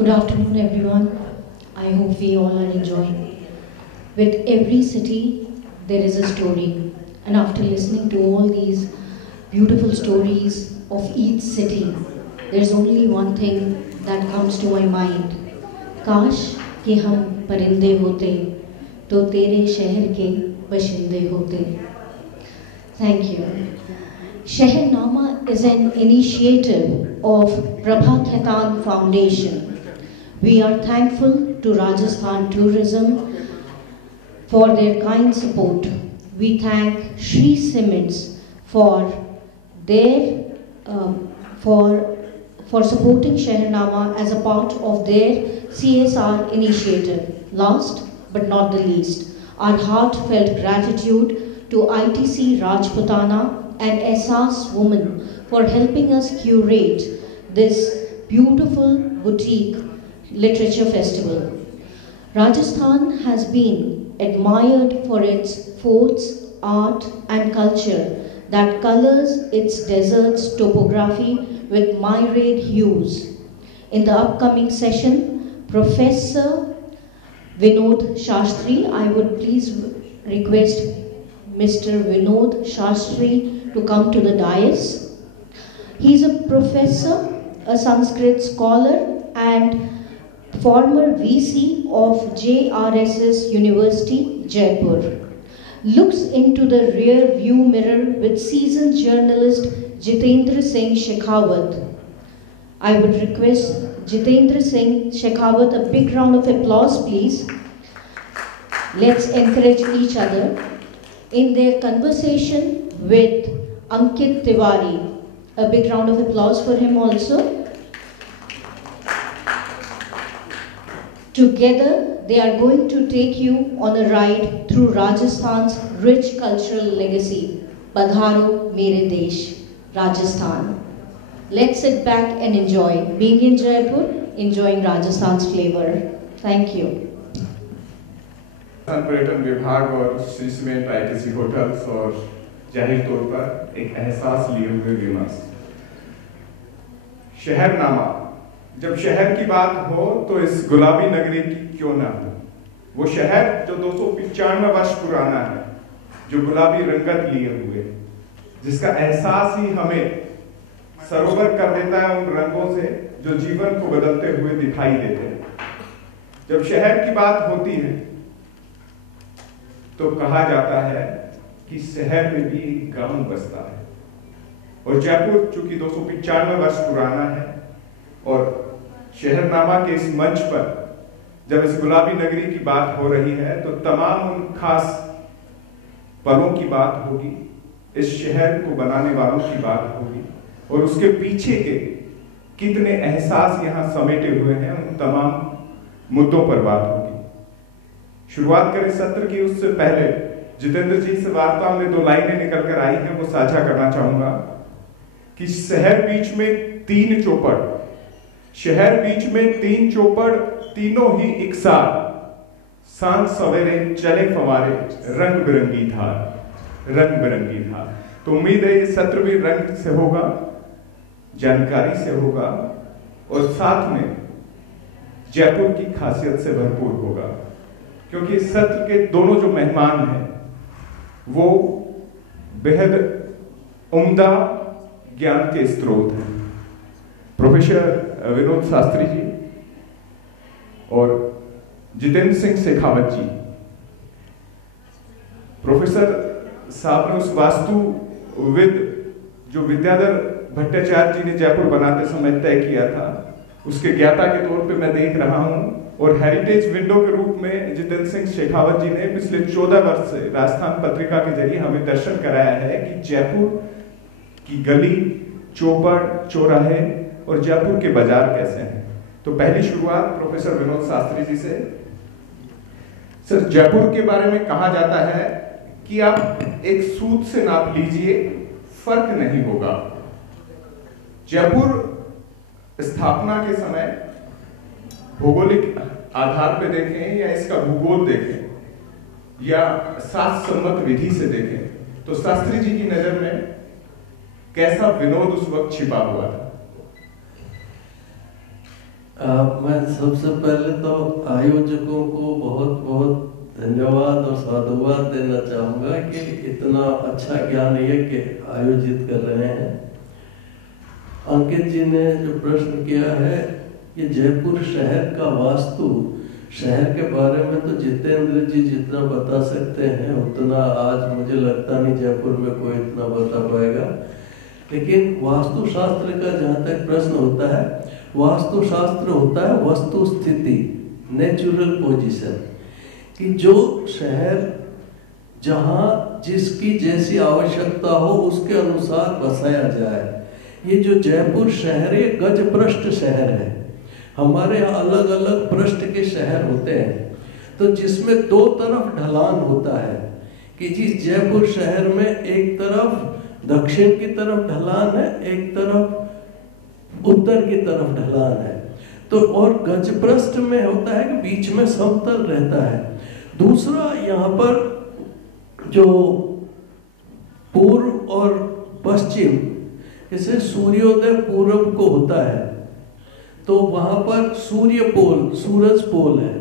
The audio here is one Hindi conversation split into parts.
Good afternoon, everyone. I hope we all are enjoying. With every city, there is a story. And after listening to all these beautiful stories of each city, there's only one thing that comes to my mind. काश कि हम परिंदे होते तो तेरे शहर के बशिंदे होते. Thank you. Shahrnama is an initiative of Prabha Khaitan Foundation. We are thankful to Rajasthan Tourism for their kind support. We thank Shree Cements for their for supporting Shahrnama as a part of their CSR initiative. Last but not the least, our heartfelt gratitude to ITC Rajputana and Ehsaas Women for helping us curate this beautiful boutique literature festival. Rajasthan has been admired for its forts, art and culture that colors its desert's topography with myriad hues. In the upcoming session, Professor Vinod Shastri, I would please request Mr. Vinod Shastri to come to the dais. He is a professor, a Sanskrit scholar and former VC of JRSS University, Jaipur. Looks into the rear view mirror with seasoned journalist Jitendra Singh Shekhawat. I would request Jitendra Singh Shekhawat a big round of applause, please. Let's encourage each other. In their conversation with Ankit Tiwari, a big round of applause for him also. Together, they are going to take you on a ride through Rajasthan's rich cultural legacy. Padharo Mere Desh, Rajasthan. Let's sit back and enjoy being in Jaipur, enjoying Rajasthan's flavor. Thank you. पर्यटन विभाग और श्री सीमेंट आईटीसी होटल्स और जाहिर तौर पर एक एहसास लिए हुए विमर्श. शहरनामा, जब शहर की बात हो तो इस गुलाबी नगरी की क्यों ना हो. वो शहर जो 295 वर्ष पुराना है, जो गुलाबी रंगत लिए हुए, जिसका एहसास ही हमें सरोवर कर देता है उन रंगों से जो जीवन को बदलते हुए दिखाई देते हैं. जब शहर की बात होती है तो कहा जाता है कि शहर में भी गांव बसता है. और जयपुर चूंकि 295 वर्ष पुराना है और शहरनामा के इस मंच पर जब इस गुलाबी नगरी की बात हो रही है तो तमाम उन खास पलों की बात होगी, इस शहर को बनाने वालों की बात होगी और उसके पीछे के कितने एहसास यहां समेटे हुए हैं, उन तमाम मुद्दों पर बात होगी. शुरुआत करें सत्र की, उससे पहले जितेंद्र जी से वार्ता में 2 लाइनें निकल कर आई हैं, वो साझा करना चाहूंगा कि शहर बीच में 3 चौपड़, शहर बीच में 3 चौपड़, तीनों ही एक साथ, सांझ सवेरे चले फवारे, रंग बिरंगी धार, रंग बिरंगी धार. तो उम्मीद है ये सत्र भी रंग से होगा, जानकारी से होगा और साथ में जयपुर की खासियत से भरपूर होगा, क्योंकि इस सत्र के दोनों जो मेहमान हैं वो बेहद उम्दा ज्ञान के स्रोत हैं. प्रोफेसर विनोद शास्त्री जी और जितेंद्र सिंह शेखावत जी. प्रोफेसर साहब ने उस वास्तुविद जो विद्याधर भट्टाचार्य जी ने जयपुर बनाते समय तय किया था, उसके ज्ञाता के तौर पे मैं देख रहा हूं. और हेरिटेज विंडो के रूप में जितेंद्र सिंह शेखावत जी ने पिछले 14 वर्ष से राजस्थान पत्रिका के जरिए हमें दर्शन कराया है कि जयपुर की गली, चौपड़, चौराहे और जयपुर के बाजार कैसे हैं. तो पहली शुरुआत प्रोफेसर विनोद शास्त्री जी से. सर, जयपुर के बारे में कहा जाता है कि आप एक सूत से नाप लीजिए, फर्क नहीं होगा. जयपुर स्थापना के समय भौगोलिक आधार पे देखें या इसका भूगोल देखें या शास्त्र सम्मत विधि से देखें तो शास्त्री जी की नजर में कैसा विनोद उस वक्त छिपा हुआ था. मैं सबसे पहले तो आयोजकों को बहुत बहुत धन्यवाद और साधुवाद देना चाहूँगा कि इतना अच्छा ज्ञान यज्ञ आयोजित कर रहे हैं। अंकित जी ने जो प्रश्न किया है कि जयपुर शहर का वास्तु, शहर के बारे में तो जितेंद्र जी जितना बता सकते हैं उतना आज मुझे लगता नहीं जयपुर में कोई इतना बता पाएगा। लेकिन वास्तुशास्त्र का जहाँ तक प्रश्न होता है, वास्तुशास्त्र होता है वस्तु स्थिति, नेचुरल पोजीशन, कि जो शहर जहाँ जिसकी जैसी आवश्यकता हो उसके अनुसार बसाया जाए। ये जो जयपुर शहर है गज पृष्ठ शहर है। हमारे यहाँ अलग अलग पृष्ठ के शहर होते हैं, तो जिसमें दो तरफ ढलान होता है कि जिस जयपुर शहर में एक तरफ दक्षिण की तरफ ढलान है, एक तरफ उत्तर की तरफ ढलान है। तो और गज पृष्ठ में होता है कि बीच में समतल रहता है। दूसरा यहाँ पर जो पूर्व और पश्चिम, जैसे सूर्योदय पूर्व को होता है तो वहां पर सूर्य पोल, सूरज पोल है,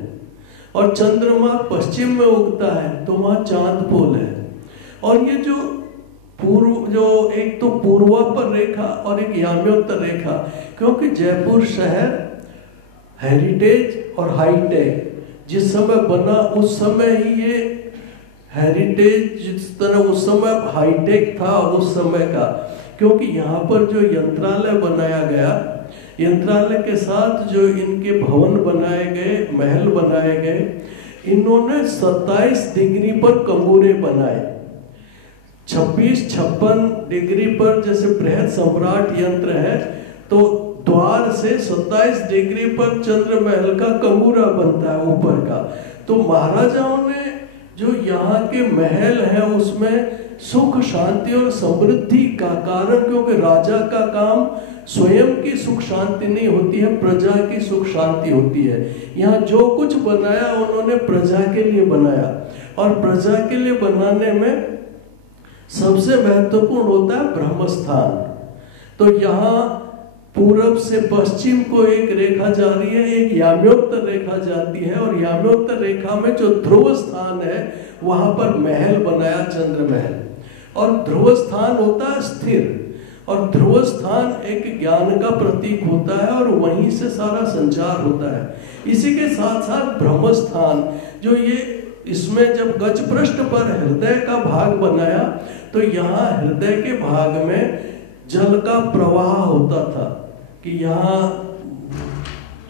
और चंद्रमा पश्चिम में उगता है तो वहां चांद पोल है। और ये जो पूर्व, जो एक तो पूर्वापर रेखा और एक याम्योत्तर रेखा, क्योंकि जयपुर शहर हेरिटेज और हाईटेक जिस समय बना उस समय ही ये हेरिटेज जिस तरह उस समय हाईटेक था उस समय का, क्योंकि यहाँ पर जो यंत्रालय बनाया गया, यंत्रालय के साथ जो इनके भवन बनाए गए, महल बनाए गए, इन्होंने 27 डिग्री पर कमूरे बनाए। 26-56 डिग्री पर जैसे बृहद सम्राट यंत्र है तो द्वार से 27 डिग्री पर चंद्र महल का कमूरा बनता है ऊपर का। तो महाराजाओं ने जो यहाँ के महल है उसमें सुख शांति और समृद्धि का कारण, क्योंकि राजा का काम स्वयं की सुख शांति नहीं होती है, प्रजा की सुख शांति होती है। यहाँ जो कुछ बनाया उन्होंने प्रजा के लिए बनाया, और प्रजा के लिए बनाने में सबसे महत्वपूर्ण होता है ब्रह्मस्थान। तो यहाँ पूरब से पश्चिम को एक रेखा जा रही है, एक याम्योत्तर रेखा जाती है, और याम्योत्तर रेखा में जो ध्रुव स्थान है वहां पर महल बनाया, चंद्र महल। और ध्रुव स्थान होता है स्थिर, और ध्रुव स्थान एक ज्ञान का प्रतीक होता है और वहीं से सारा संचार होता है। इसी के साथ साथ ब्रह्म स्थान, जो ये इसमें जब गज पृष्ठ पर हृदय का भाग बनाया तो यहाँ हृदय के भाग में जल का प्रवाह होता था कि यहाँ,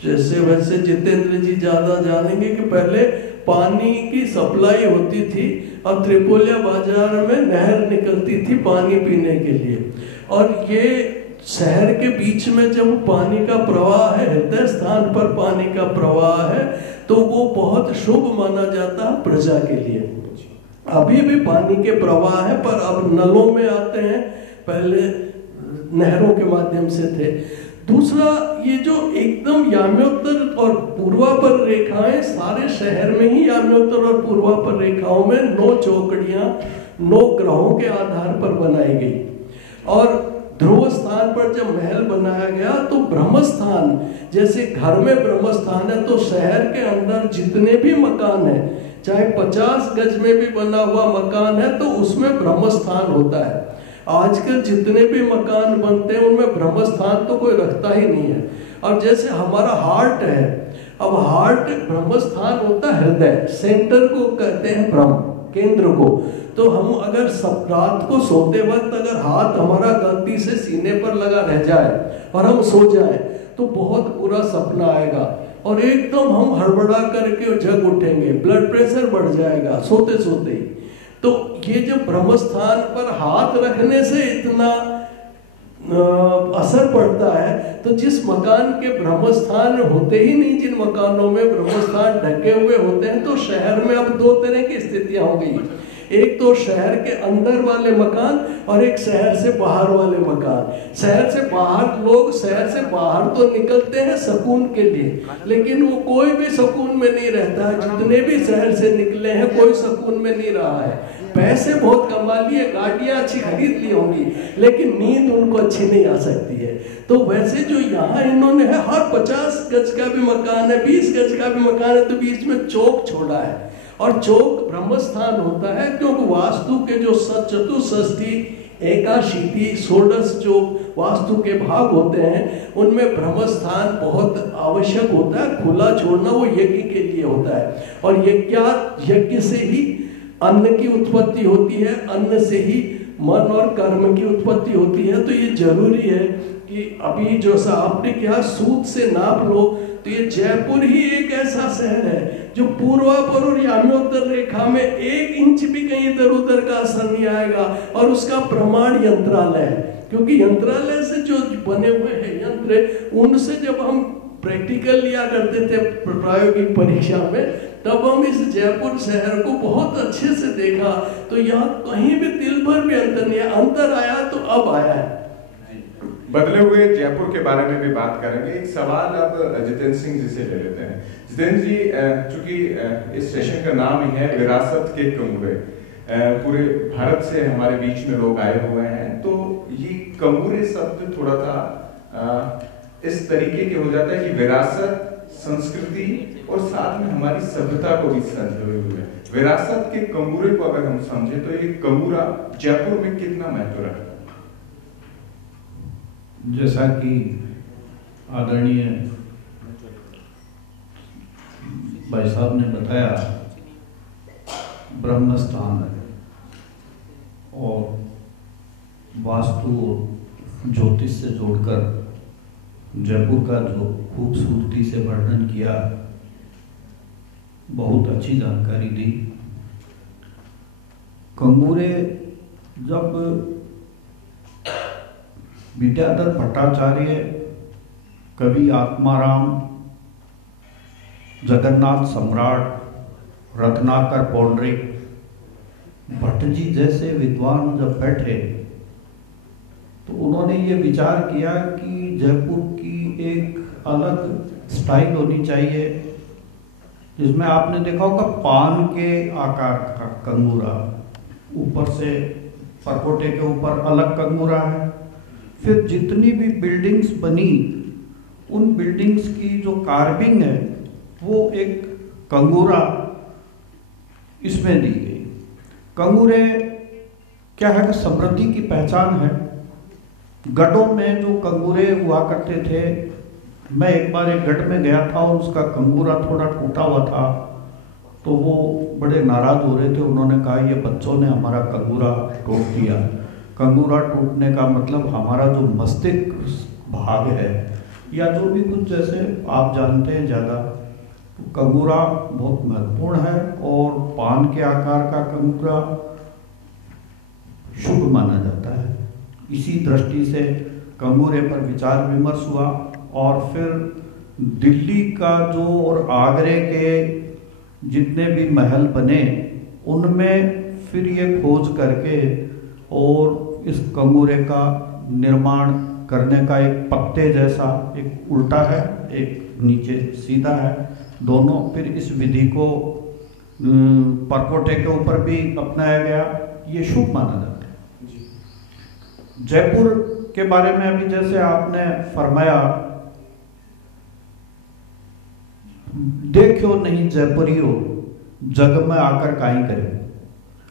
जैसे वैसे जितेंद्र जी ज्यादा जानेंगे कि पहले पानी की सप्लाई होती थी और त्रिपोलिया बाजार में नहर निकलती थी पानी पीने के लिए, और ये शहर के बीच में जब पानी का प्रवाह है, हृदय स्थान पर पानी का प्रवाह है, तो वो बहुत शुभ माना जाता है प्रजा के लिए। अभी भी पानी के प्रवाह है, पर अब नलों में आते हैं, पहले नहरों के माध्यम से थे। दूसरा, ये जो एकदम याम्योत्तर और पूर्वापर रेखाएं, सारे शहर में ही याम्योत्तर और पूर्वापर रेखाओं में 9 चौकड़ियां 9 ग्रहों के आधार पर बनाई गई। और ध्रुव स्थान पर जब महल बनाया गया तो ब्रह्मस्थान, जैसे घर में ब्रह्मस्थान है तो शहर के अंदर जितने भी मकान है, चाहे 50 गज में भी बना हुआ मकान है तो उसमें ब्रह्मस्थान होता है। आजकल जितने भी मकान बनते हैं उनमें ब्रह्मस्थान तो कोई रखता ही नहीं है। और जैसे हमारा हार्ट है, अब हार्ट ब्रह्मस्थान होता है, हृदय सेंटर को कहते हैं, ब्रह्म केंद्र को। तो हम अगर सब रात को सोते वक्त अगर हाथ हमारा गलती से सीने पर लगा रह जाए और हम सो जाए तो बहुत बुरा सपना आएगा और एकदम हम हड़बड़ा करके जग उठेंगे, ब्लड प्रेशर बढ़ जाएगा सोते सोते ही। तो ये जो ब्रह्मस्थान पर हाथ रखने से इतना असर पड़ता है, तो जिस मकान के ब्रह्मस्थान होते ही नहीं, जिन मकानों में ब्रह्मस्थान ढके हुए होते हैं, तो शहर में अब 2 तरह की स्थितियां हो गई। एक तो शहर के अंदर वाले मकान और एक शहर से बाहर वाले मकान। शहर से बाहर लोग शहर से बाहर तो निकलते हैं सुकून के लिए, लेकिन वो कोई भी सुकून में नहीं रहता है। जितने भी शहर से निकले हैं कोई सुकून में नहीं रहा है। पैसे बहुत कमा लिए, गाड़ियां अच्छी खरीद ली होंगी, लेकिन नींद उनको अच्छी नहीं आ सकती है। तो वैसे जो यहाँ इन्होंने है, हर 50 गज का भी मकान है, 20 गज का भी मकान है, तो बीच में चौक छोड़ा है। और चौक ब्रह्मस्थान होता है, क्योंकि वास्तु के जो चतुष्षष्ठी, एकाशीति, षोडश जो वास्तु के भाग होते हैं उनमें ब्रह्मस्थान बहुत आवश्यक होता है। खुला छोड़ना वो यज्ञ के लिए होता है, और यज्ञ से ही अन्न की उत्पत्ति होती है, अन्न से ही मन और कर्म की उत्पत्ति होती है। तो ये जरूरी है कि अभी जो सा आपने क्या सूत से नाप लो, तो ये जयपुर ही एक ऐसा शहर है जो पूर्वापर और याम्योत्तर रेखा में 1 इंच भी कहीं इधर उधर का असर नहीं आएगा। और उसका प्रमाण यंत्रालय है, क्योंकि यंत्रालय से जो बने हुए हैं यंत्र, उनसे जब हम प्रैक्टिकल लिया करते थे प्रायोगिक परीक्षा में, तब हम इस जयपुर शहर को बहुत अच्छे से देखा। तो यहाँ कहीं भी दिल भर भी अंतर नहीं है, अंतर आया तो अब आया है। बदले हुए जयपुर के बारे में भी बात करेंगे। एक सवाल अब जितेंद्र सिंह जी से ले लेते हैं। जितेंद्र जी, चूंकि इस सेशन का नाम ही है विरासत के कमूरे, पूरे भारत से हमारे बीच में लोग आए हुए हैं, तो ये कमूरे शब्द थोड़ा सा इस तरीके के हो जाता है कि विरासत, संस्कृति और साथ में हमारी सभ्यता को भी संजोए हुए। विरासत के कमूरे को अगर हम समझे तो ये कमूरा जयपुर में कितना महत्व रखता है? जैसा कि आदरणीय भाई साहब ने बताया, ब्रह्म स्थान है और वास्तु ज्योतिष से जोड़कर जयपुर का जो खूबसूरती से वर्णन किया, बहुत अच्छी जानकारी दी। कंगूरे जब विद्याधर भट्टाचार्य, कवि आत्माराम, जगन्नाथ सम्राट, रत्नाकर पौंडरिक, भट्ट जी जैसे विद्वान जब बैठे तो उन्होंने ये विचार किया कि जयपुर की एक अलग स्टाइल होनी चाहिए, जिसमें आपने देखा होगा पान के आकार का कंगूरा, ऊपर से परकोटे के ऊपर अलग कंगूरा है। फिर जितनी भी बिल्डिंग्स बनी, उन बिल्डिंग्स की जो कार्विंग है वो एक कंगूरा इसमें दी गई। कंगूरे क्या है कि समृद्धि की पहचान है। गढ़ों में जो कंगूरे हुआ करते थे, मैं एक बार एक गढ़ में गया था और उसका कंगूरा थोड़ा टूटा हुआ था, तो वो बड़े नाराज हो रहे थे। उन्होंने कहा ये बच्चों ने हमारा कंगूरा तोड़ दिया। कंगूरा टूटने का मतलब हमारा जो मस्तिष्क भाग है या जो भी कुछ, जैसे आप जानते हैं ज़्यादा, तो कंगूरा बहुत महत्वपूर्ण है। और पान के आकार का कंगूरा शुभ माना जाता है। इसी दृष्टि से कंगूरे पर विचार विमर्श हुआ और फिर दिल्ली का जो और आगरे के जितने भी महल बने, उनमें फिर ये खोज करके और इस कंगूरे का निर्माण करने का एक पत्ते जैसा, एक उल्टा है, एक नीचे सीधा है, दोनों, फिर इस विधि को परकोटे के ऊपर भी अपनाया गया। ये शुभ माना जाता है। जयपुर के बारे में अभी जैसे आपने फरमाया, देखो नहीं जयपुरियो जग में आकर काई करे।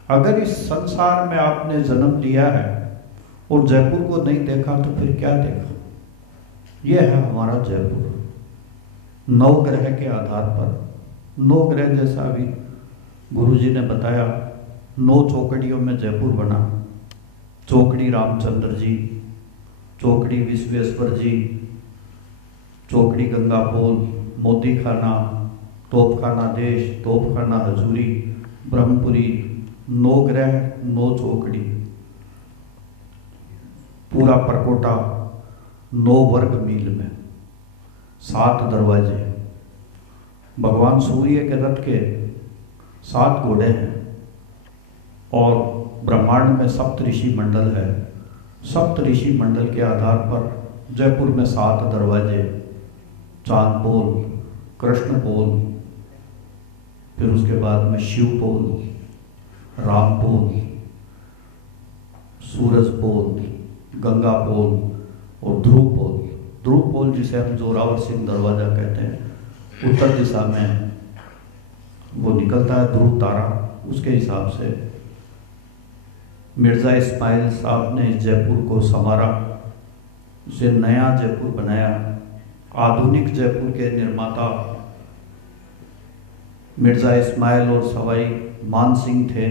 अगर इस संसार में आपने जन्म लिया है और जयपुर को नहीं देखा तो फिर क्या देखा? यह है हमारा जयपुर। 9 ग्रह के आधार पर, 9 ग्रह जैसा अभी गुरुजी ने बताया, 9 चौकड़ियों में जयपुर बना। चौकड़ी रामचंद्र जी, चौकड़ी विश्वेश्वर जी, चौकड़ी गंगापोल, मोती खाना, तोपखाना देश, तोपखाना हजूरी, ब्रह्मपुरी, 9 ग्रह, 9 चौकड़ी, पूरा परकोटा 9 वर्ग मील में, 7 दरवाजे, भगवान सूर्य के रथ के 7 घोड़े हैं, और ब्रह्मांड में सप्त ऋषि मंडल है। सप्त ऋषि मंडल के आधार पर जयपुर में 7 दरवाजे, चांद पोल, कृष्ण पोल, फिर उसके बाद में शिव पोल, राम पोल, सूरज पोल, गंगा पोल और ध्रुव पोल। ध्रुव पोल जिसे हम जोरावर सिंह दरवाजा कहते हैं, उत्तर दिशा में वो निकलता है ध्रुव तारा। उसके हिसाब से मिर्ज़ा इस्माइल साहब ने इस जयपुर को संवारा, उसे नया जयपुर बनाया। आधुनिक जयपुर के निर्माता मिर्ज़ा इस्माइल और सवाई मान सिंह थे,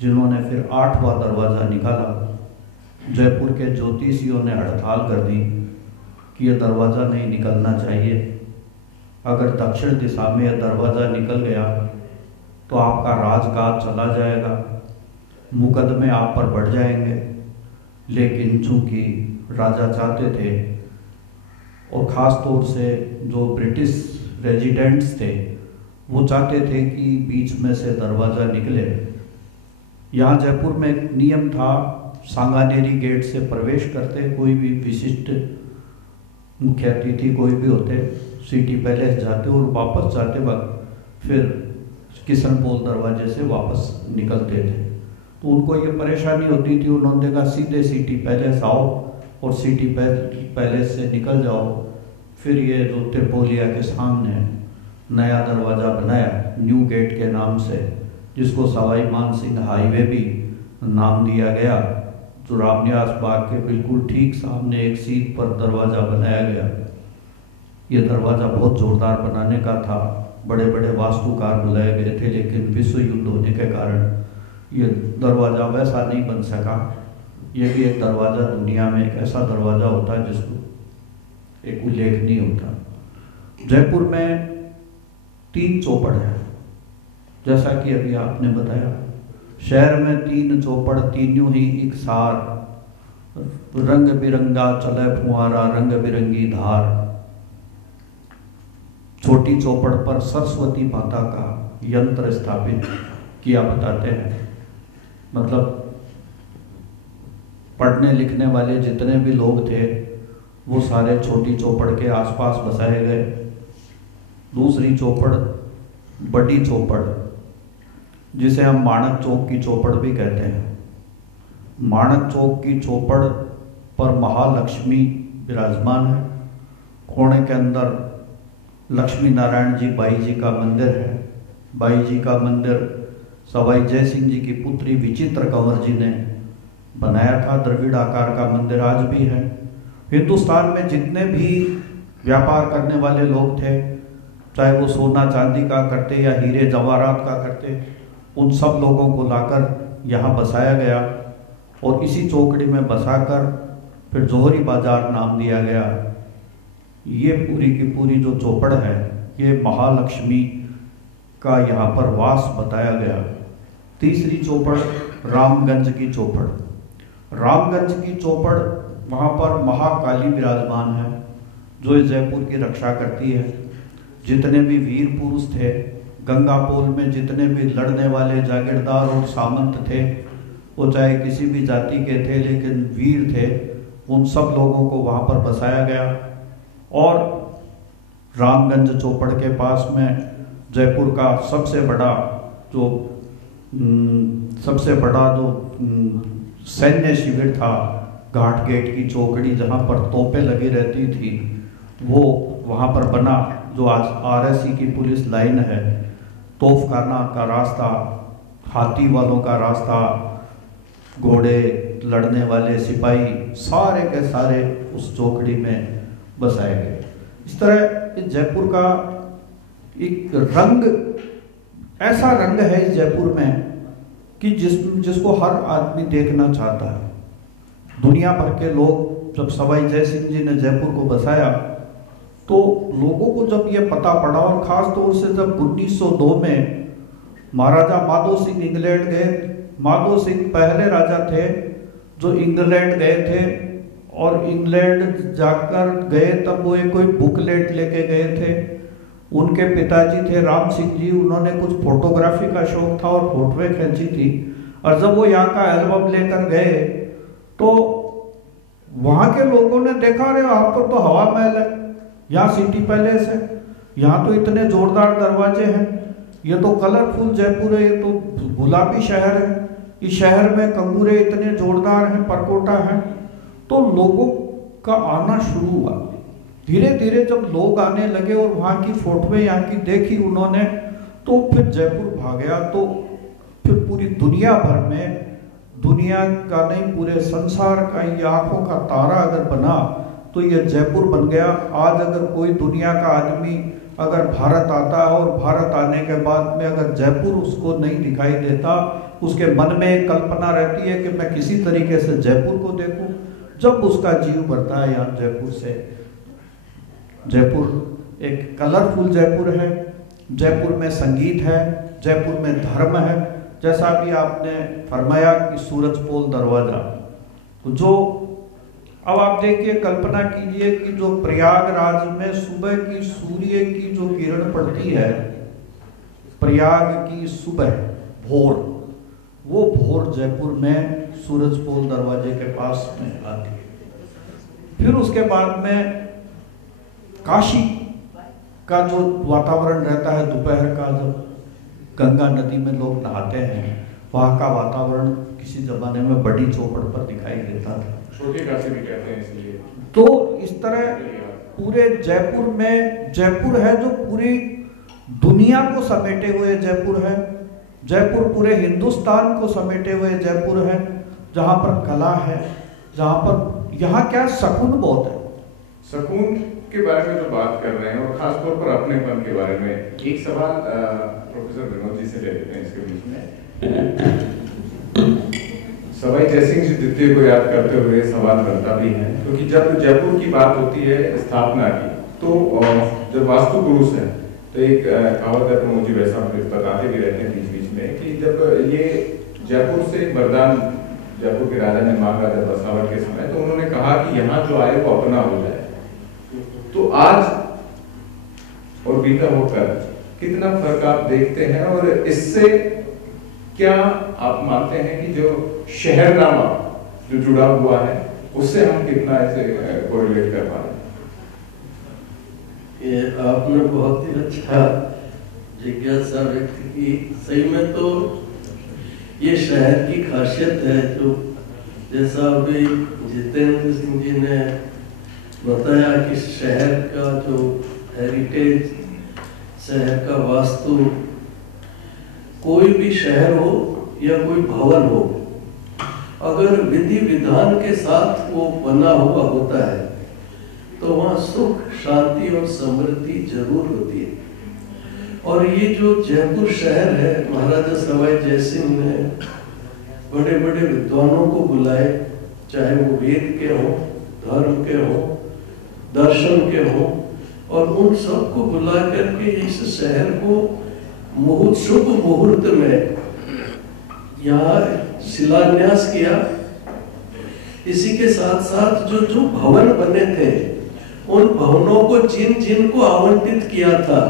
जिन्होंने फिर 8वां दरवाज़ा निकाला। जयपुर के ज्योतिषियों ने हड़ताल कर दी कि यह दरवाज़ा नहीं निकलना चाहिए। अगर दक्षिण दिशा में यह दरवाज़ा निकल गया तो आपका राजकाज चला जाएगा, मुकदमे आप पर बढ़ जाएंगे। लेकिन चूंकि राजा चाहते थे, और ख़ास तौर से जो ब्रिटिश रेजिडेंट्स थे वो चाहते थे कि बीच में से दरवाज़ा निकले। यहाँ जयपुर में एक नियम था, सांगानेरी गेट से प्रवेश करते कोई भी विशिष्ट मुख्य अतिथि कोई भी होते, सिटी पैलेस जाते और वापस जाते वक्त फिर किशन पोल दरवाजे से वापस निकलते थे। तो उनको ये परेशानी होती थी। उन्होंने कहा सीधे सिटी पैलेस आओ और सिटी पैलेस से निकल जाओ। फिर ये जो त्रिपोलिया के सामने नया दरवाज़ा बनाया न्यू गेट के नाम से, जिसको सवाई मान सिंह हाईवे भी नाम दिया गया, जो रामनिवास बाग के बिल्कुल ठीक सामने एक सीट पर दरवाज़ा बनाया गया। ये दरवाज़ा बहुत जोरदार बनाने का था, बड़े बड़े वास्तुकार बुलाए गए थे, लेकिन विश्व युद्ध होने के कारण ये दरवाज़ा वैसा नहीं बन सका। ये भी एक दरवाज़ा दुनिया में एक ऐसा दरवाज़ा होता है जिसको एक उल्लेखनीय होता। जयपुर में 3 चौपड़ है, जैसा कि अभी आपने बताया। शहर में 3 चौपड़, तीनों ही एक सार, रंग बिरंगा चले फुहारा, रंग बिरंगी धार। छोटी चौपड़ पर सरस्वती माता का यंत्र स्थापित किया बताते हैं। मतलब पढ़ने लिखने वाले जितने भी लोग थे वो सारे छोटी चौपड़ के आसपास बसाए गए। दूसरी चौपड़ बड़ी चौपड़, जिसे हम माणक चौक की चौपड़ भी कहते हैं। माणक चौक की चौपड़ पर महालक्ष्मी विराजमान है। कोने के अंदर लक्ष्मी नारायण जी बाई जी का मंदिर है। बाई जी का मंदिर सवाई जय सिंह जी की पुत्री विचित्र कंवर जी ने बनाया था। द्रविड़ आकार का मंदिर आज भी है। हिंदुस्तान में जितने भी व्यापार करने वाले लोग थे, चाहे वो सोना चांदी का करते या हीरे जवाहरात का करते, उन सब लोगों को लाकर यहाँ बसाया गया और इसी चौकड़ी में बसाकर फिर जौहरी बाजार नाम दिया गया। ये पूरी की पूरी जो चौपड़ है, ये महालक्ष्मी का यहाँ पर वास बताया गया। तीसरी चौपड़ रामगंज की चौपड़। रामगंज की चौपड़, वहाँ पर महाकाली विराजमान है जो इस जयपुर की रक्षा करती है। जितने भी वीर पुरुष थे, गंगा पोल में जितने भी लड़ने वाले जागीरदार और सामंत थे, वो चाहे किसी भी जाति के थे लेकिन वीर थे, उन सब लोगों को वहाँ पर बसाया गया। और रामगंज चौपड़ के पास में जयपुर का सबसे बड़ा जो सैन्य शिविर था, घाट गेट की चौकड़ी जहाँ पर तोपें लगी रहती थी, वो वहाँ पर बना। जो आज RSC की पुलिस लाइन है, तोपखाना का रास्ता, हाथी वालों का रास्ता, घोड़े लड़ने वाले सिपाही, सारे के सारे उस चौकड़ी में बसाए गए। इस तरह इस जयपुर का एक रंग, ऐसा रंग है इस जयपुर में कि जिसको हर आदमी देखना चाहता है। दुनिया भर के लोग, जब सवाई जय सिंह जी ने जयपुर को बसाया तो लोगों को जब ये पता पड़ा, और ख़ास तौर से जब 1902 में महाराजा माधो सिंह इंग्लैंड गए। माधो सिंह पहले राजा थे जो इंग्लैंड गए थे, और इंग्लैंड जाकर गए तब वो एक कोई बुकलेट लेके गए थे। उनके पिताजी थे राम सिंह जी, उन्होंने कुछ फोटोग्राफी का शौक था और फोटोएं खींची थी। और जब वो यहाँ का एल्बम लेकर गए तो वहां के लोगों ने देखा, अरे वहां पर तो हवा महल है, यहाँ सिटी पैलेस है, यहाँ तो इतने जोरदार दरवाजे हैं, ये तो कलरफुल जयपुर है, ये तो गुलाबी शहर है, इस शहर में कंगूरे इतने जोरदार हैं, परकोटा है। तो लोगों का आना शुरू हुआ। धीरे धीरे जब लोग आने लगे और वहाँ की फोटोएं यहाँ की देखी उन्होंने, तो फिर जयपुर भागया। तो फिर पूरी दुनिया भर में, दुनिया का नहीं पूरे संसार का ये आंखों का तारा अगर बना तो ये जयपुर बन गया। आज अगर कोई दुनिया का आदमी अगर भारत आता है और भारत आने के बाद में अगर जयपुर उसको नहीं दिखाई देता, उसके मन में एक कल्पना रहती है कि मैं किसी तरीके से जयपुर को देखूं। जब उसका जीव बढ़ता है यहाँ जयपुर से, जयपुर एक कलरफुल जयपुर है, जयपुर में संगीत है, जयपुर में धर्म है। जैसा भी आपने फरमाया कि सूरजपोल दरवाजा, तो जो अब आप देखिए, कल्पना कीजिए कि जो प्रयागराज में सुबह की सूर्य की जो किरण पड़ती है, प्रयाग की सुबह भोर, वो भोर जयपुर में सूरजपोल दरवाजे के पास में आती है। फिर उसके बाद में काशी का जो वातावरण रहता है दोपहर का, जब गंगा नदी में लोग नहाते हैं, वहाँ का वातावरण किसी जमाने में बड़ी चौपड़ पर दिखाई देता था, छोटी काशी भी कहते हैं इसलिए। तो इस तरह पूरे जयपुर में, जयपुर है जो पूरी दुनिया को समेटे हुए जयपुर है, जयपुर पूरे हिंदुस्तान को समेटे हुए जयपुर है, जहाँ पर कला है, जहाँ पर यहाँ क्या सकून बहुत है। सकून के बारे में जो बात कर रहे हैं और खासतौर पर अपनेपन के बारे में, एक सवाल प्रोफेसर विनोद जी से ले लेते हैं इसके बीच में। सवाई जयसिंह जी द्वितीय को याद करते हुए सवाल बनता भी है, क्योंकि जब जयपुर की बात होती है स्थापना की, तो जब वास्तु पुरुष है तो एक कहावत है, प्रमोद जी वैसा बताते भी रहते हैं बीच बीच में, कि जब ये जयपुर से वरदान जयपुर के राजा ने मांगा जब बसावट के समय, तो उन्होंने कहा कि यहाँ जो आए वो अपना हो जाए। तो आज और बीता होकर कितना फर्क आप देखते हैं, और इससे क्या आप मानते हैं कि जो शहरनामा जो जुड़ा हुआ है उससे हम कितना ऐसे कोरिलेट कर पा रहे हैं? ये आपने बहुत ही अच्छा जिज्ञासा व्यक्त की। सही में तो ये शहर की खासियत है, जो जैसा अभी जितेंद्र सिंह जी ने बताया कि शहर का जो हेरिटेज, शहर का वास्तु, कोई भी शहर हो या कोई भवन हो, अगर विधि विधान के साथ वो बना हुआ होता है तो वहाँ सुख, शांति और समृद्धि जरूर होती है। और ये जो जयपुर शहर है, महाराजा सवाई जयसिंह ने बड़े बड़े विद्वानों को बुलाए, चाहे वो वेद के हों, धर्म के हों, दर्शन के हों, और उन सबको बुला करके इस शहर को शुभ मुहूर्त में यहाँ शिलान्यास किया। इसी के साथ साथ जो जो भवन बने थे, उन भवनों को जिन जिन को आवंटित किया था,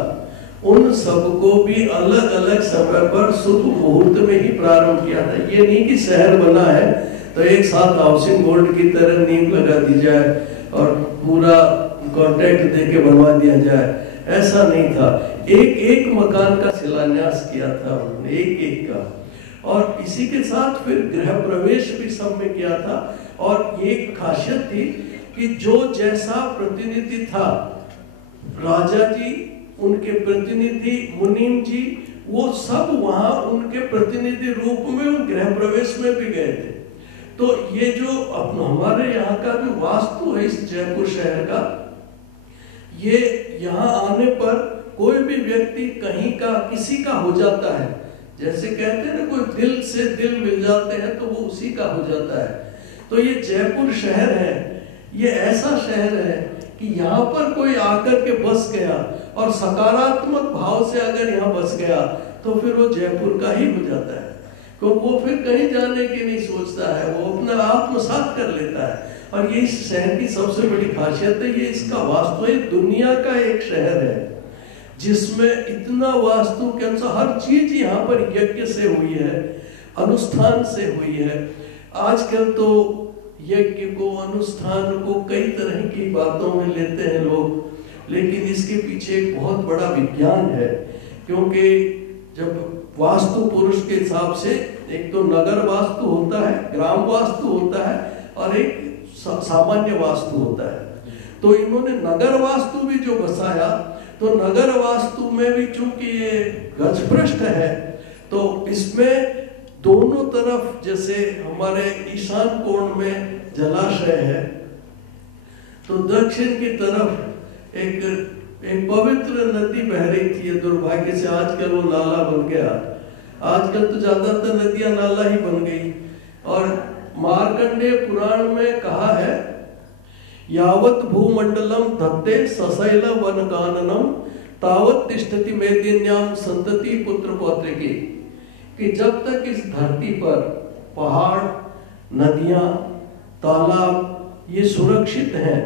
उन सबको भी अलग अलग समय पर शुभ मुहूर्त में ही प्रारंभ किया था। ये नहीं कि शहर बना है तो एक साथ हाउसिंग बोर्ड की तरह नींव लगा दी जाए और पूरा कॉन्ट्रैक्ट देके बनवा दिया जाए, ऐसा नहीं था। एक एक मकान का शिलान्यास किया था उन्होंने, एक एक का। और इसी के साथ फिर गृह प्रवेश भी सब में किया था। और ये खासियत थी कि जो जैसा प्रतिनिधि था, राजा जी, उनके प्रतिनिधि मुनीम जी, वो सब वहां उनके प्रतिनिधि रूप में उन गृह प्रवेश में भी गए थे। तो ये जो हमारे यहाँ का जो वास्तु है इस जयपुर शहर का, ये यहाँ आने पर कोई भी व्यक्ति कहीं का किसी का हो जाता है। जैसे कहते हैं ना, कोई दिल से दिल मिल जाते हैं तो वो उसी का हो जाता है। तो ये जयपुर शहर है, ये ऐसा शहर है कि यहाँ पर कोई आकर के बस गया और सकारात्मक भाव से अगर यहाँ बस गया तो फिर वो जयपुर का ही हो जाता है, क्योंकि वो फिर कहीं जाने की नहीं सोचता है, वो अपना आत्मसात कर लेता है। और ये इस शहर की सबसे बड़ी खासियत है, ये इसका वास्तु है। दुनिया का एक शहर है जिसमें इतना वास्तु के अनुसार हर चीज यहाँ पर यज्ञ से हुई है। अनुष्ठान से हुई है। आजकल तो यज्ञ को, अनुष्ठान को कई तरह की बातों में लेते हैं लोग, लेकिन इसके पीछे एक बहुत बड़ा विज्ञान है। क्योंकि जब वास्तु पुरुष के हिसाब से एक तो नगर वास्तु होता है, ग्राम वास्तु होता है, और एक सामान्य वास्तु होता है। तो इन्होंने नगर वास्तु भी जो बसाया, तो नगर वास्तु में भी चूंकि ये गजपृष्ठ है, तो इसमें दोनों तरफ, जैसे हमारे ईशान कोण में जलाशय है, तो दक्षिण की तरफ एक पवित्र नदी बह रही थी। दुर्भाग्य से आजकल वो नाला बन गया। आजकल तो ज्यादातर नदियां नाला ही बन गई। और मार्कंडेय पुराण में कहा है, यावत भूमंडलम धत्ते सशैल वन काननम तावत तिष्ठति मेदिन्याम संतति पुत्र पौत्र की, कि जब तक इस धरती पर पहाड़, नदियां, तालाब ये सुरक्षित हैं,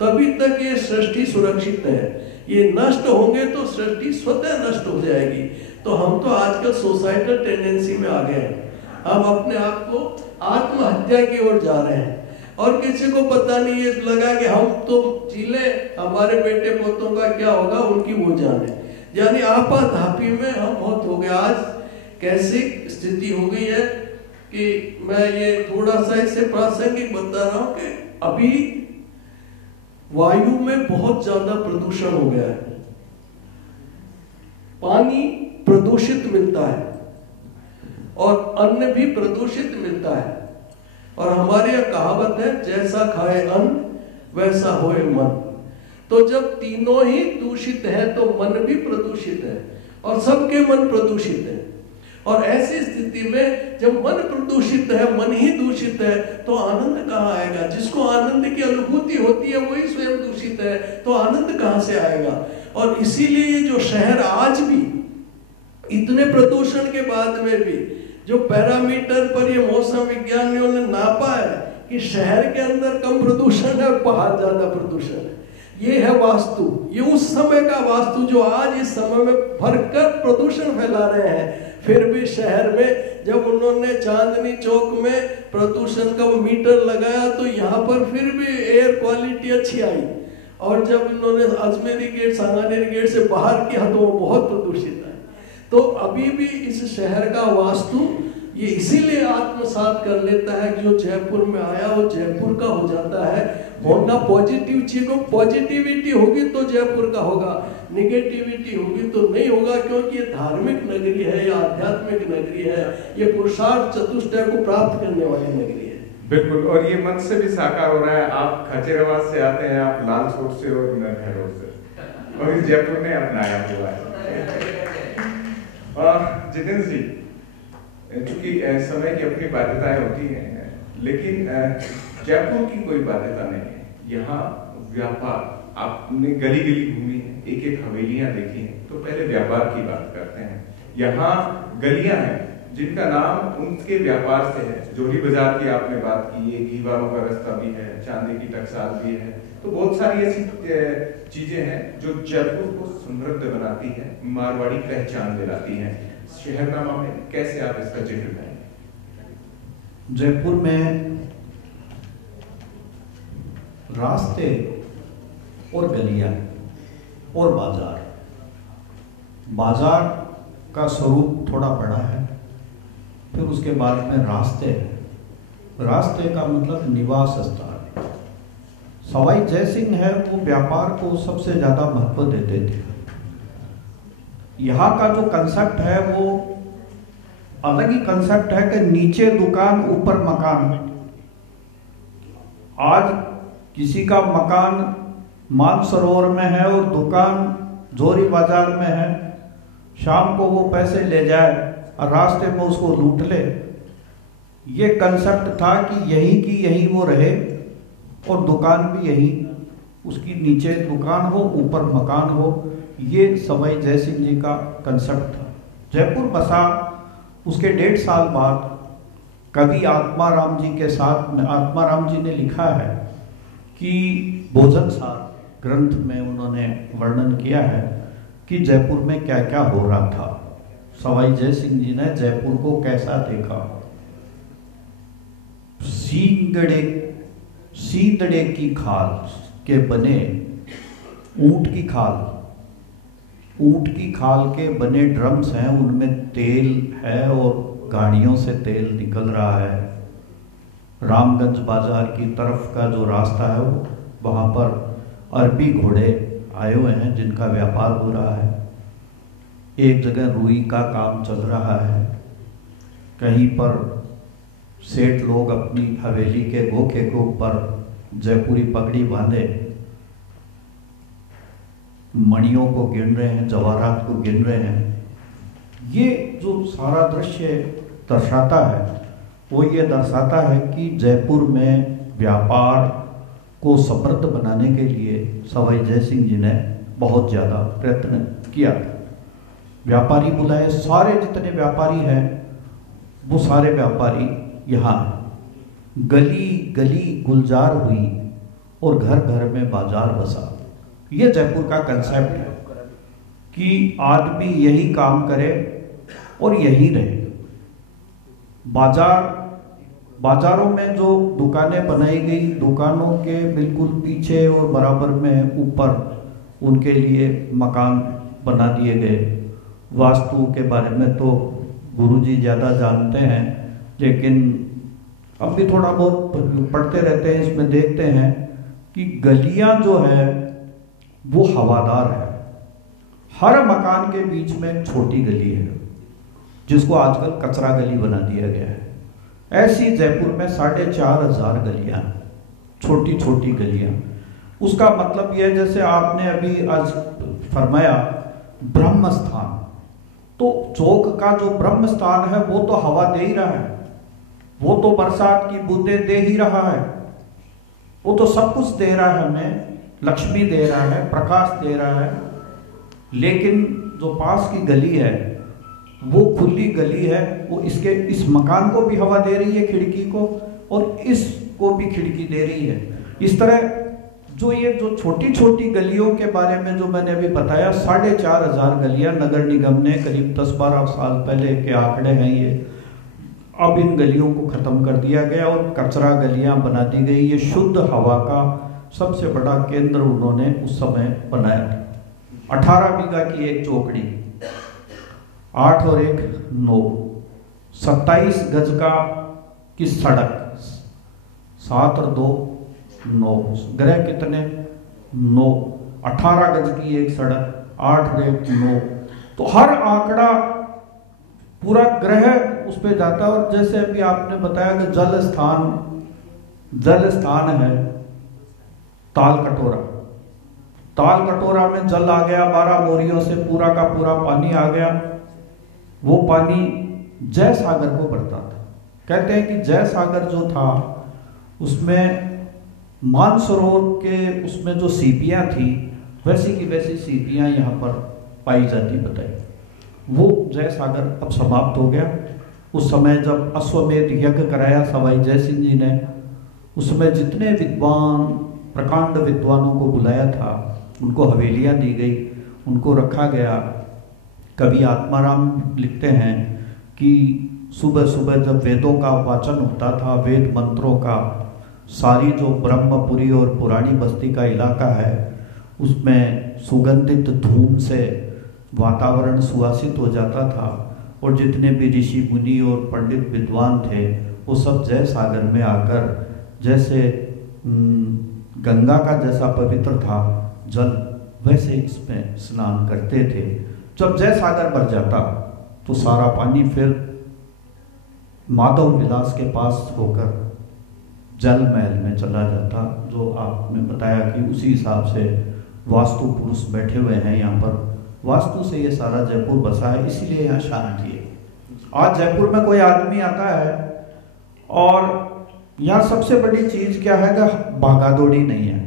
तभी तक ये सृष्टि सुरक्षित है। ये नष्ट होंगे तो सृष्टि स्वतः नष्ट हो जाएगी। तो हम तो आजकल सोसाइटल टेंडेंसी में आ गए हैं। हम अपने आप को आत्महत्या की ओर जा रहे हैं, और किसी को पता नहीं, ये लगा कि हम तो जी ले, हमारे बेटे पोतों का क्या होगा उनकी वो जाने। यानी आपाधापी में हम बहुत हो गए। आज कैसी स्थिति हो गई है कि मैं ये थोड़ा सा इससे प्रासंगिक बता रहा हूं कि अभी वायु में बहुत ज्यादा प्रदूषण हो गया है। पानी प्रदूषित मिलता है और अन्न भी प्रदूषित मिलता है। और हमारे यहाँ कहावत है, जैसा खाए अन्न वैसा होए मन। तो जब तीनों ही दूषित है तो मन भी प्रदूषित है, और सबके मन प्रदूषित है। और ऐसी स्थिति में जब मन प्रदूषित है, मन ही दूषित है, तो आनंद कहाँ आएगा? जिसको आनंद की अनुभूति होती है वही स्वयं दूषित है, तो आनंद कहाँ से आएगा? और इसीलिए ये जो शहर आज भी इतने प्रदूषण के बाद में भी, जो पैरामीटर पर ये मौसम विज्ञानियों ने नापा है कि शहर के अंदर कम प्रदूषण है और बाहर ज्यादा प्रदूषण है, ये है वास्तु। ये उस समय का वास्तु जो आज इस समय में भरकर प्रदूषण फैला रहे हैं। फिर भी शहर में जब उन्होंने चांदनी चौक में प्रदूषण का वो मीटर लगाया, तो यहाँ पर फिर भी एयर क्वालिटी अच्छी आई। और जब इन्होंने अजमेरी गेट, सांगानेरी गेट से बाहर किया तो वो बहुत प्रदूषित है। तो अभी भी इस शहर का वास्तु ये इसीलिए आत्मसात कर लेता है कि जो जयपुर में आया वो जयपुर का हो जाता है। होना पॉजिटिव चीज को, पॉजिटिविटी होगी तो जयपुर का होगा, निगेटिविटी होगी तो नहीं होगा, क्योंकि ये धार्मिक नगरी है, ये आध्यात्मिक नगरी है, ये पुरुषार्थ चतुष्टय को प्राप्त करने वाली नगरी है। बिल्कुल, और ये मन से भी साकार हो रहा है। आप खचेराबाद से आते हैं, आप लालसोट से और नरहर से, और इस जयपुर ने अपनाया हुआ है। और जितेंद्र जी, चूंकि समय की अपनी बाध्यताएं होती हैं, लेकिन जयपुर की कोई बाध्यता नहीं है। यहाँ व्यापार, आपने गली गली घूमी है, एक एक हवेलियां देखी हैं, तो पहले व्यापार की बात करते हैं। यहाँ गलियां हैं जिनका नाम उनके व्यापार से है। जोड़ी बाजार की आपने बात की, ये घीवारों का रास्ता भी है, चांदी की टकसाल भी है। तो बहुत सारी ऐसी चीजें हैं जो जयपुर को समृद्ध बनाती है, मारवाड़ी पहचान दिलाती है। शहरनामा में कैसे आप इसका जिक्र करेंगे? जयपुर में रास्ते और गलियां और बाजार का स्वरूप थोड़ा बड़ा है। फिर उसके बाद में रास्ते का मतलब निवास स्थान। सवाई जयसिंह है वो व्यापार को सबसे ज्यादा महत्व देते थे। यहाँ का जो कंसेप्ट है वो अलग ही कंसेप्ट है कि नीचे दुकान ऊपर मकान। आज किसी का मकान मानसरोवर में है और दुकान जोरी बाजार में है, शाम को वो पैसे ले जाए और रास्ते में उसको लूट ले। ये कंसेप्ट था कि यहीं की यहीं वो रहे और दुकान भी यहीं, उसकी नीचे दुकान हो ऊपर मकान हो। ये सवाई जयसिंह जी का कंसेप्ट था। जयपुर बसा, उसके 1.5 साल बाद कवि आत्माराम जी के साथ में, आत्माराम जी ने लिखा है कि भोजनसार ग्रंथ में उन्होंने वर्णन किया है कि जयपुर में क्या क्या हो रहा था। सवाई जय सिंह जी ने जयपुर को कैसा देखा। सींदड़े की खाल के बने ऊंट की खाल के बने ड्रम्स हैं, उनमें तेल है और गाड़ियों से तेल निकल रहा है। रामगंज बाजार की तरफ का जो रास्ता है वहाँ पर अरबी घोड़े आए हुए हैं जिनका व्यापार हो रहा है। एक जगह रुई का काम चल रहा है, कहीं पर सेठ लोग अपनी हवेली के गोखे के ऊपर जयपुरी पगड़ी बांधे मणियों को गिन रहे हैं, जवाहरात को गिन रहे हैं। ये जो सारा दृश्य दर्शाता है वो ये दर्शाता है कि जयपुर में व्यापार को समृद्ध बनाने के लिए सवाई जय सिंह जी ने बहुत ज़्यादा प्रयत्न किया था। व्यापारी बुलाए, सारे जितने व्यापारी हैं वो सारे व्यापारी यहाँ, गली गली गुलजार हुई और घर घर में बाजार बसा। ये जयपुर का कंसेप्ट है कि आदमी यही काम करे और यही रहे। बाजारों में जो दुकानें बनाई गई, दुकानों के बिल्कुल पीछे और बराबर में ऊपर उनके लिए मकान बना दिए गए। वास्तु के बारे में तो गुरुजी ज़्यादा जानते हैं, लेकिन अब भी थोड़ा बहुत पढ़ते रहते हैं, इसमें देखते हैं कि गलियां जो है वो हवादार है। हर मकान के बीच में एक छोटी गली है जिसको आजकल कचरा गली बना दिया गया है। ऐसी जयपुर में 4,500 गलियां, छोटी छोटी गलियां। उसका मतलब यह, जैसे आपने अभी आज फरमाया ब्रह्म स्थान, तो चौक का जो ब्रह्म स्थान है वो तो हवा दे ही रहा है, वो तो बरसात की बूंदें दे ही रहा है, वो तो सब कुछ दे रहा है, हमें लक्ष्मी दे रहा है, प्रकाश दे रहा है। लेकिन जो पास की गली है वो खुली गली है, वो इस मकान को भी हवा दे रही है, खिड़की को, और इसको भी खिड़की दे रही है। इस तरह जो छोटी छोटी गलियों के बारे में जो मैंने अभी बताया, 4,500 गलियां नगर निगम ने करीब 10-12 साल पहले के आंकड़े हैं ये। अब इन गलियों को खत्म कर दिया गया और कचरा गलियां बना दी गई। ये शुद्ध हवा का सबसे बड़ा केंद्र उन्होंने उस समय बनाया था। 18 बीघा की एक चौकड़ी, 8 और 1 9, 27 गज की सड़क, 7 और 2 9, ग्रह कितने 9, 18 गज की एक सड़क, 8 और 1 9, तो हर आंकड़ा पूरा ग्रह उस पे जाता है। और जैसे अभी आपने बताया कि जल स्थान है ताल कटोरा में जल आ गया, 12 मोरियों से पूरा का पूरा पानी आ गया। वो पानी जय सागर को बढ़ता था। कहते हैं कि जय सागर जो था उसमें मानसरोवर के उसमें जो सीपियां थी वैसी की वैसी सीपियां यहाँ पर पाई जाती बताई। वो जय सागर अब समाप्त हो गया। उस समय जब अश्वमेध यज्ञ कराया सवाई जय सिंह जी ने, उसमें जितने विद्वान प्रकांड विद्वानों को बुलाया था उनको हवेलियां दी गई, उनको रखा गया। कवि आत्माराम लिखते हैं कि सुबह सुबह जब वेदों का वाचन होता था, वेद मंत्रों का, सारी जो ब्रह्मपुरी और पुरानी बस्ती का इलाका है उसमें सुगंधित धूम से वातावरण सुवासित हो जाता था। और जितने भी ऋषि मुनि और पंडित विद्वान थे वो सब जय सागर में आकर, जैसे गंगा का जैसा पवित्र था जल, वैसे इसमें स्नान करते थे। जब जय सागर भर जाता तो सारा पानी फिर माधव विलास के पास होकर जल महल में चला जाता। जो आपने बताया कि उसी हिसाब से वास्तु पुरुष बैठे हुए हैं यहाँ पर, वास्तु से ये सारा जयपुर बसा है, इसीलिए यहाँ शांति है। आज जयपुर में कोई आदमी आता है और यहाँ सबसे बड़ी चीज क्या है कि भागादौड़ी नहीं है।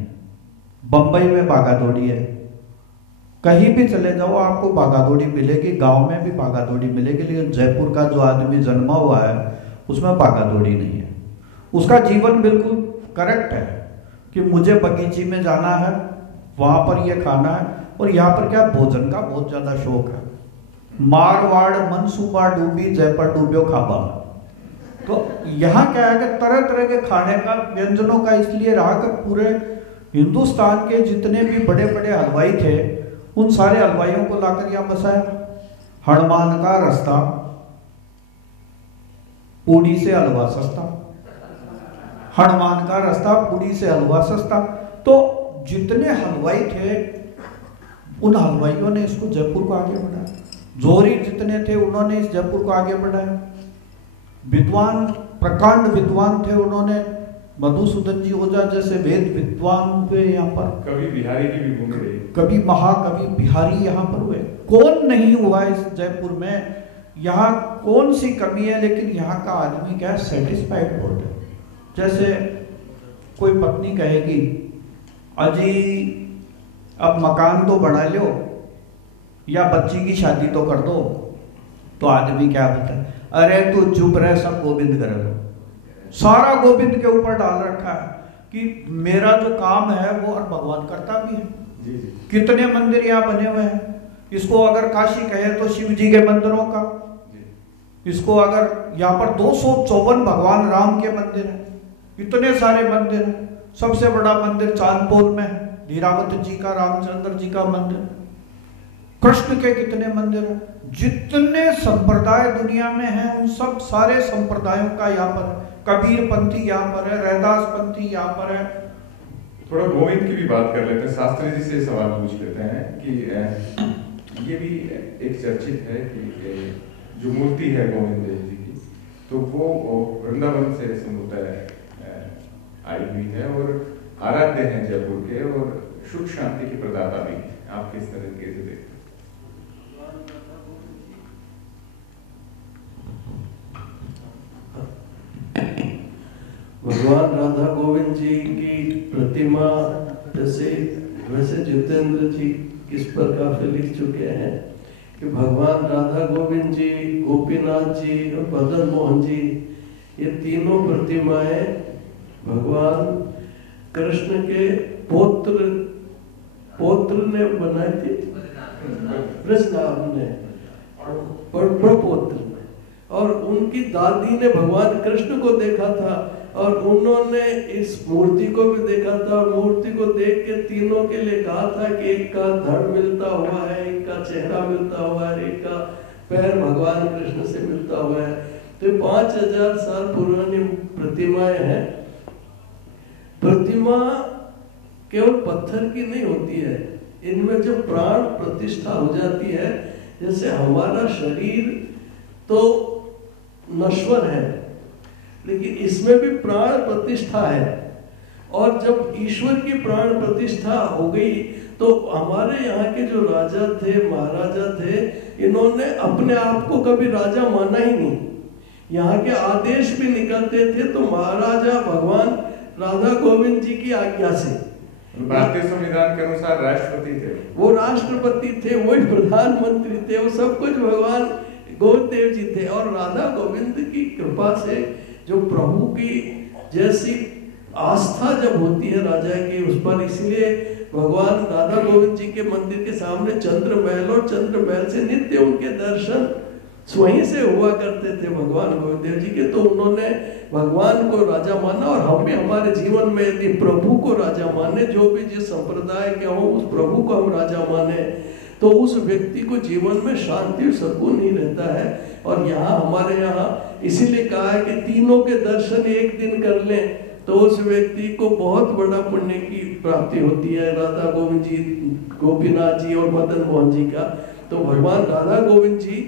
बंबई में भागादौड़ी है, कहीं भी चले जाओ आपको भागादौड़ी मिलेगी, गांव में भी भागादौड़ी मिलेगी, लेकिन जयपुर का जो आदमी जन्मा हुआ है उसमें भागादौड़ी नहीं है। उसका जीवन बिल्कुल करेक्ट है कि मुझे बगीचे में जाना है, वहां पर यह खाना है, और यहाँ पर क्या भोजन का बहुत ज्यादा शौक है। मारवाड़ मनसूबा डूबी जयपुर डूब्यो खाबा। तो यहाँ क्या है कि तरह तरह के खाने का व्यंजनों का इसलिए रहा कि पूरे हिंदुस्तान के जितने भी बड़े बड़े हलवाई थे उन सारे हलवाइयों को लाकर यहाँ बसाया। हनुमान का रास्ता, पूड़ी से हलवा सस्ता, हनुमान का रास्ता पूड़ी से हलवा सस्ता। तो जितने हलवाई थे उन हलवाइयों ने इसको जयपुर को आगे बढ़ाया। जोहरी जितने थे उन्होंने इस जयपुर को आगे बढ़ाया। विद्वान, प्रकांड विद्वान थे, उन्होंने मधुसूदन जी ओझा जैसे वेद विद्वान हुए यहाँ पर। कवि बिहारी की भी भूमि रही, कवि महाकवि बिहारी यहाँ पर हुए। कौन नहीं हुआ इस जयपुर में? यहाँ कौन सी कमी है? लेकिन यहाँ का आदमी क्या है, सेटिस्फाइड बहुत है। जैसे कोई पत्नी कहेगी अजी अब मकान तो बना लो या बच्ची की शादी तो कर दो, तो आदमी क्या बोलता है, अरे तू चुप रह, सब गोविंद कर लो। सारा गोविंद के ऊपर डाल रखा है कि मेरा जो काम है वो और भगवान करता भी है। जी जी। कितने मंदिर यहाँ बने हुए हैं। इसको अगर काशी कहे तो शिव जी के मंदिरों का, इसको अगर यहाँ पर 254 भगवान राम के मंदिर हैं, इतने सारे मंदिर हैं। सबसे बड़ा मंदिर चांदपोल में है, धीरावत जी का, रामचंद्र जी का मंदिर। कृष्ण के कितने मंदिर हैं। जितने संप्रदाय दुनिया में हैं उन सब सारे संप्रदायों का यहाँ पर है। कबीर पंथी यहाँ पर है, रैदास पंथी यहाँ पर है। थोड़ा गोविंद की भी बात कर लेते हैं। शास्त्री जी से सवाल पूछ लेते हैं कि ये भी एक चर्चित है कि जो मूर्ति है गोविंद देव जी की, तो वो वृंदावन से संभवतः आई हुई है और आराध्य हैं जयपुर के और सुख शांति की प्रदाता भी है। आप किस तरीके से देखते हैं? भगवान राधा गोविंद जी की प्रतिमा जैसे, वैसे जितेंद्र जी किस पर काफी लिख चुके हैं कि भगवान राधा गोविंद जी, गोपीनाथ जी और मदन मोहन जी, ये तीनों प्रतिमाएं भगवान कृष्ण के पौत्र ने बनाई थी, ने प्रपोत्र ने, और उनकी दादी ने भगवान कृष्ण को देखा था और उन्होंने इस मूर्ति को भी देखा था और मूर्ति को देख के तीनों के लिए कहा था कि एक का धड़ मिलता हुआ है, एक का चेहरा मिलता हुआ है, एक का पैर भगवान कृष्ण से मिलता हुआ है। तो 5000 साल पुरानी प्रतिमाएं हैं। प्रतिमा केवल पत्थर की नहीं होती है, इनमें जो प्राण प्रतिष्ठा हो जाती है। जैसे हमारा शरीर तो नश्वर है लेकिन इसमें भी प्राण प्रतिष्ठा है, और जब ईश्वर की प्राण प्रतिष्ठा हो गई तो हमारे यहाँ के जो राजा थे, महाराजा थे, इन्होंने अपने आप को कभी राजा माना ही नहीं। यहाँ के आदेश भी निकलते थे तो महाराजा भगवान राधा गोविंद जी की आज्ञा से। भारतीय संविधान के अनुसार राष्ट्रपति थे, वो राष्ट्रपति थे, वो प्रधानमंत्री थे, वो सब कुछ भगवान गोविंद देव जी थे। और राधा गोविंद की कृपा से जो प्रभु की जैसी आस्था जब होती है राजा की उस पर, इसलिए भगवान राधा गोविंद जी के मंदिर के सामने चंद्र महल, और चंद्र महल से नित्य उनके दर्शन स्वयं से हुआ करते थे भगवान गोविंद देव जी के। तो उन्होंने भगवान को राजा माना, और हम भी हमारे जीवन में यदि प्रभु को राजा माने, जो भी जिस संप्रदाय के हो उस प्रभु को हम राजा माने, तो उस व्यक्ति को जीवन में शांति और सुकून ही रहता है। और यहाँ हमारे यहाँ इसीलिए कहा है कि तीनों के दर्शन एक दिन कर लें तो उस व्यक्ति को बहुत बड़ा पुण्य की प्राप्ति होती है। राधा गोविंद जी, गोपीनाथ जी और मदन मोहन जी का, तो भगवान राधा गोविंद जी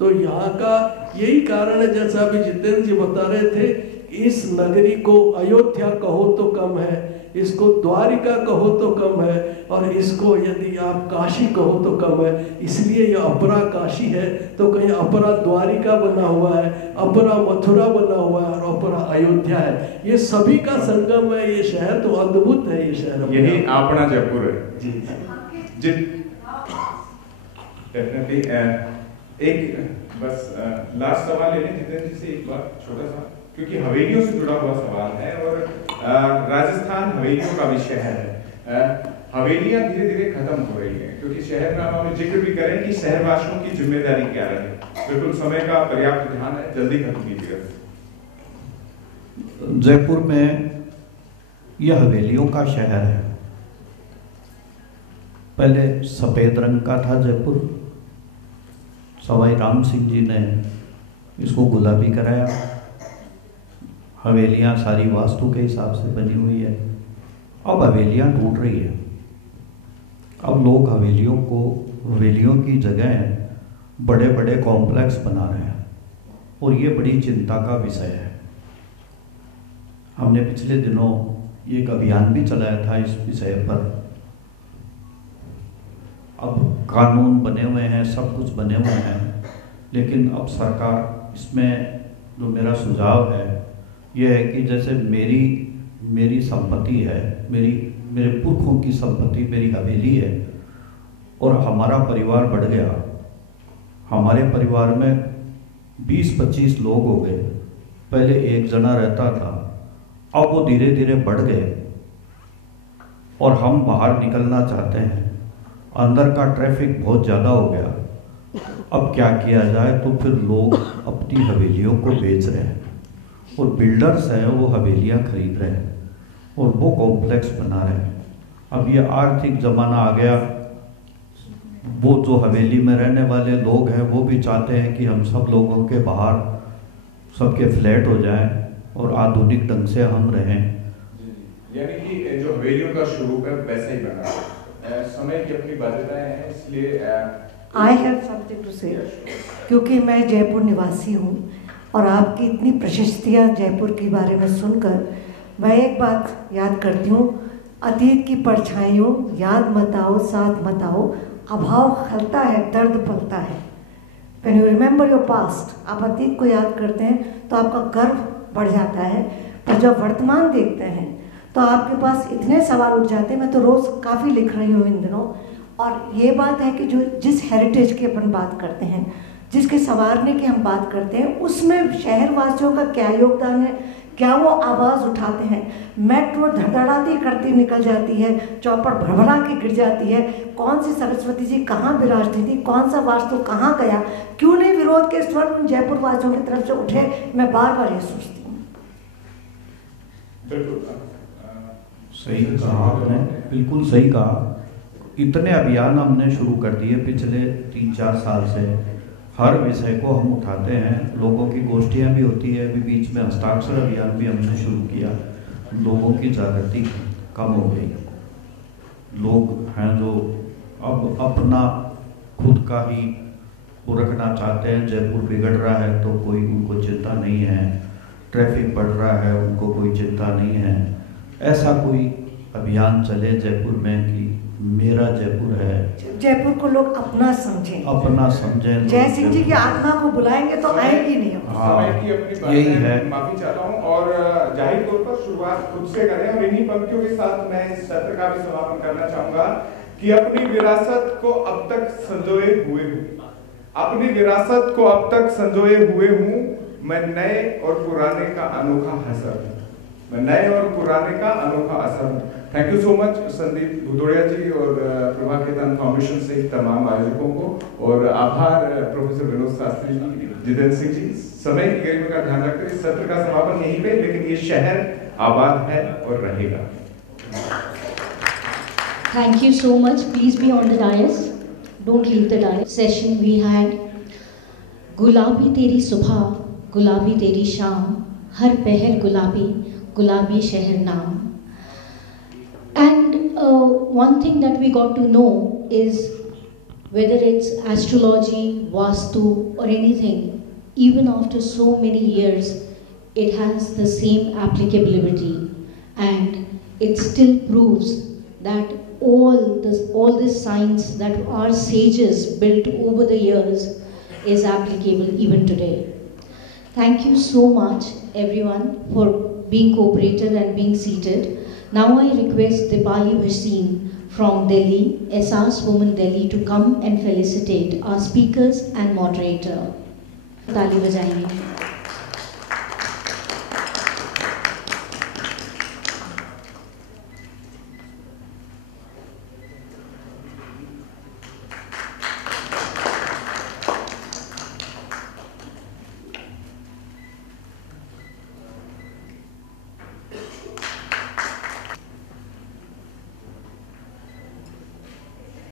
तो यहाँ का यही कारण है, जैसा अभी जितेंद्र जी बता रहे थे, इस नगरी को अयोध्या कहो तो कम है, इसको द्वारिका कहो तो कम है, और इसको यदि आप काशी कहो तो कम है। इसलिए यह अपरा काशी है, तो कहीं अपरा द्वारिका बना हुआ है, अपरा मथुरा बना हुआ है, और अपरा अयोध्या है। ये सभी का संगम है। ये शहर तो अद्भुत है। ये शहर यही अपना जयपुर है। जी जी डेफिनेटली। एक बस लास्ट सवाल लेने जितेंद्र जी से एक बात छोटा सा, क्योंकि हवेलियों से जुड़ा हुआ सवाल है और राजस्थान हवेलियों का विषय है। हवेलियां धीरे धीरे खत्म हो रही हैं, क्योंकि शहरनामा में जिक्र भी करें कि शहरवासियों की जिम्मेदारी क्या रहे। बिल्कुल समय का पर्याप्त ध्यान है, जल्दी खत्म कीजिएगा। जयपुर में यह हवेलियों का शहर है। पहले सफेद रंग का था जयपुर, सवाई राम सिंह जी ने इसको गुलाबी कराया। हवेलियां सारी वास्तु के हिसाब से बनी हुई है। अब हवेलियां टूट रही है। अब लोग हवेलियों की जगह बड़े बड़े कॉम्प्लेक्स बना रहे हैं और ये बड़ी चिंता का विषय है। हमने पिछले दिनों एक अभियान भी चलाया था इस विषय पर। अब कानून बने हुए हैं, सब कुछ बने हुए हैं, लेकिन अब सरकार इसमें जो मेरा सुझाव है यह है कि जैसे मेरी संपत्ति है, मेरे पुरखों की संपत्ति मेरी हवेली है और हमारा परिवार बढ़ गया, हमारे परिवार में 20-25 लोग हो गए। पहले एक जना रहता था, अब वो धीरे धीरे बढ़ गए और हम बाहर निकलना चाहते हैं। अंदर का ट्रैफिक बहुत ज़्यादा हो गया। अब क्या किया जाए? तो फिर लोग अपनी हवेलियों को बेच रहे हैं और बिल्डर्स हैं वो हवेलियां खरीद रहे हैं और वो कॉम्प्लेक्स बना रहे हैं। अब ये आर्थिक ज़माना आ गया। वो जो हवेली में रहने वाले लोग हैं वो भी चाहते हैं कि हम सब लोगों के बाहर सबके फ्लैट हो जाएं और आधुनिक ढंग से हम रहें। यानी कि जो हवेलियों का स्वरूप है वैसा ही बना है। समय की अपनी बाध्यताएं हैं, इसलिए आई हैव समथिंग टू से, क्योंकि मैं जयपुर निवासी हूँ और आपकी इतनी प्रशस्तियाँ जयपुर के बारे में सुनकर मैं एक बात याद करती हूँ, अतीत की परछाइयों याद मत आओ साथ मत आओ, अभाव खलता है दर्द पलता है। When you remember your past, आप अतीत को याद करते हैं तो आपका गर्व बढ़ जाता है, पर जब वर्तमान देखते हैं तो आपके पास इतने सवाल उठ जाते हैं। मैं तो रोज़ काफ़ी लिख रही हूँ इन दिनों, और ये बात है कि जो जिस हेरिटेज की अपन बात करते हैं, जिसके संवारने की हम बात करते हैं, उसमें शहरवासियों का क्या योगदान है, क्या वो आवाज़ उठाते हैं। मेट्रो धड़धड़ाती करती निकल जाती है, चौपड़ भड़भड़ा के गिर जाती है, कौन सी सरस्वती जी कहाँ विराजती थी, कौन सा वास्तु कहाँ गया, क्यों नहीं विरोध के स्वर उन जयपुर वासियों की तरफ से उठे। मैं बार बार ये सोचती हूँ। सही कहा आपने, बिल्कुल सही कहा। इतने अभियान हमने शुरू कर दिए पिछले 3-4 साल से। हर विषय को हम उठाते हैं, लोगों की गोष्ठियाँ भी होती है। अभी बीच में हस्ताक्षर अभियान भी हमने शुरू किया। लोगों की जागृति कम हो गई। लोग हैं जो अब अपना खुद का ही वो रखना चाहते हैं। जयपुर बिगड़ रहा है तो कोई उनको चिंता नहीं है, ट्रैफिक बढ़ रहा है उनको कोई चिंता नहीं है। ऐसा कोई अभियान चले जयपुर में कि मेरा जयपुर है, जयपुर को लोग अपना समझें, अपना समझें। जय सिंह जी की आत्मा को बुलाएंगे तो आएगी नहीं। समय की अपनी यही है। माफी चाहता हूँ और जाहिर तौर पर शुरुआत खुद से करें, और इन्हीं पंक्तियों के साथ मैं इस सत्र का भी समापन करना चाहूंगा कि अपनी विरासत को अब तक संजोए हुए हूँ, अपनी विरासत को अब तक संजोए हुए हूँ। मैं नए और पुराने का अनोखा असर हूँ, मैं नए और पुराने का अनोखा असर हूँ। Thank you so much Sandeep Bhudoria ji और प्रभा केतन फाउंडेशन से तमाम आयोजकों को, और आभार प्रोफेसर विनोद शास्त्री जी, जितेंद्र सिंह जी। समय की गरिमा का ध्यान रखते हुए इस सत्र का समापन यहीं पे, लेकिन ये शहर आबाद है और रहेगा। Thank you so much. Please be on the dais. Don't leave the dais. Session we had गुलाबी तेरी सुबह, गुलाबी तेरी शाम, हर पहर गुलाबी, गुलाबी शहर नाम. And one thing that we got to know is whether it's astrology, vastu or anything, even after so many years, it has the same applicability, and it still proves that all this science that our sages built over the years is applicable even today. Thank you so much everyone for being cooperative and being seated. Now I request Dipali Bhasin from Delhi, SR's Women Delhi, to come and felicitate our speakers and moderator. ताली बजाएंगे।